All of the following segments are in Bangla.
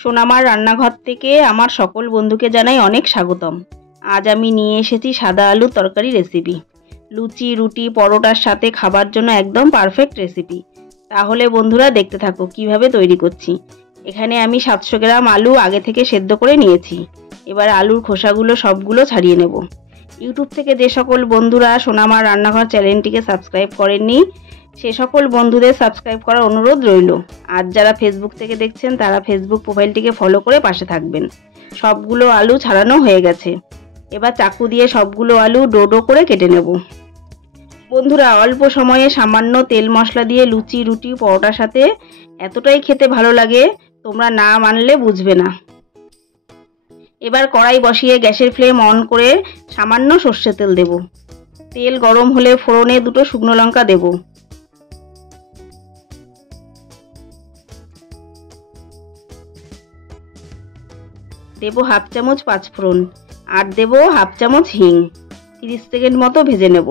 সোনামার রান্নাঘর থেকে আমার সকল বন্ধুকে জানাই অনেক স্বাগতম। আজ আমি নিয়ে এসেছি সাদা আলুর তরকারি রেসিপি। লুচি, রুটি, পরোটার সাথে খাবার জন্য একদম পারফেক্ট রেসিপি। তাহলে বন্ধুরা দেখতে থাকো কিভাবে তৈরি করছি। এখানে আমি 700 গ্রাম আলু আগে থেকে সেদ্ধ করে নিয়েছি। এবার আলুর খোসাগুলো সবগুলো ছাড়িয়ে নেব। ইউটিউব থেকে যে সকল বন্ধুরা সোনামার রান্নাঘর চ্যানেলটিকে সাবস্ক্রাইব করেননি সে সকল বন্ধুদের সাবস্ক্রাইব করার অনুরোধ রইল। আর যারা ফেসবুক থেকে দেখছেন তারা ফেসবুক প্রোফাইলটিকে ফলো করে পাশে থাকবেন। সবগুলো আলু ছাড়ানো হয়ে গেছে। এবার চাকু দিয়ে সবগুলো আলু ডো করে কেটে নেব। বন্ধুরা, অল্প সময়ে সামান্য তেল মশলা দিয়ে লুচি, রুটি, পরোটার সাথে এতটাই খেতে ভালো লাগে তোমরা না মানলে বুঝবে না। এবার কড়াই বসিয়ে গ্যাসের ফ্লেম অন করে সামান্য সর্ষে তেল দেব। তেল গরম হলে ফোড়নে 2 শুকনো লঙ্কা দেব। দেব হাফ চামচ 5 ফোড়ন আর দেব হাফ চামচ হিং। 30 সেকেন্ড মতো ভেজে নেব।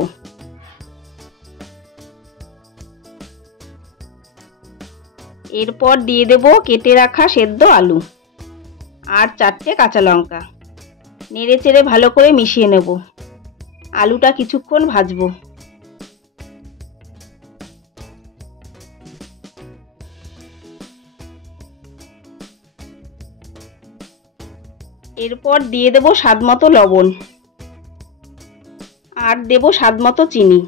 এরপর দিয়ে দেব কেটে রাখা সেদ্ধ আলু আর 4টে কাঁচা লঙ্কা। নেড়ে চেড়ে ভালো করে মিশিয়ে নেব। আলুটা কিছুক্ষণ ভাজবো। এরপর দিয়ে দেব স্বাদমতো লবণ আর দেব স্বাদমতো চিনি।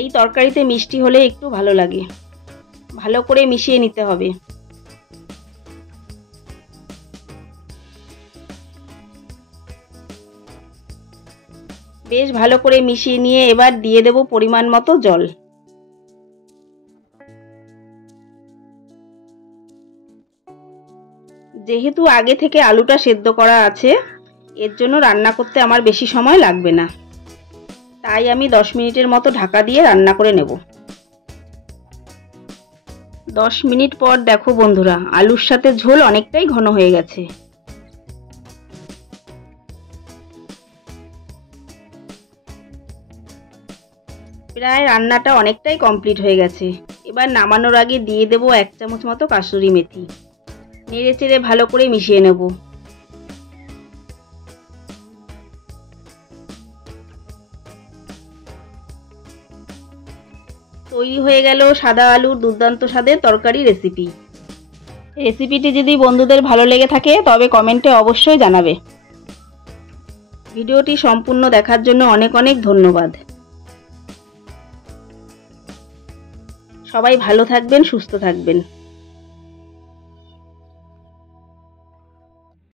এই তরকারিতে মিষ্টি হলে একটু ভালো লাগে। ভালো করে মিশিয়ে নিতে হবে। বেশ ভালো করে মিশিয়ে নিয়ে এবার দিয়ে দেব পরিমাণ মতো জল। যেহেতু আগে থেকে আলুটা সেদ্ধ করা আছে এর জন্য রান্না করতে আমার বেশি সময় লাগবে না। তাই আমি 10 মিনিটের মতো ঢাকা দিয়ে রান্না করে নেব। 10 মিনিট পর দেখো বন্ধুরা, আলুর সাথে ঝোল অনেকটাই ঘন হয়ে গেছে। প্রায় রান্নাটা অনেকটাই কমপ্লিট হয়ে গেছে। এবার নামানোর আগে দিয়ে দেব 1 চামচ মতো কাসুরি মেথি। নেড়ে চেড়ে ভালো করে মিশিয়ে নেব। তৈরি হয়ে গেল সাদা আলুর দুর্দান্ত স্বাদের তরকারি রেসিপি। রেসিপিটি যদি বন্ধুদের ভালো লেগে থাকে তবে কমেন্টে অবশ্যই জানাবে। ভিডিওটি সম্পূর্ণ দেখার জন্য অনেক অনেক ধন্যবাদ। সবাই ভালো থাকবেন, সুস্থ থাকবেন।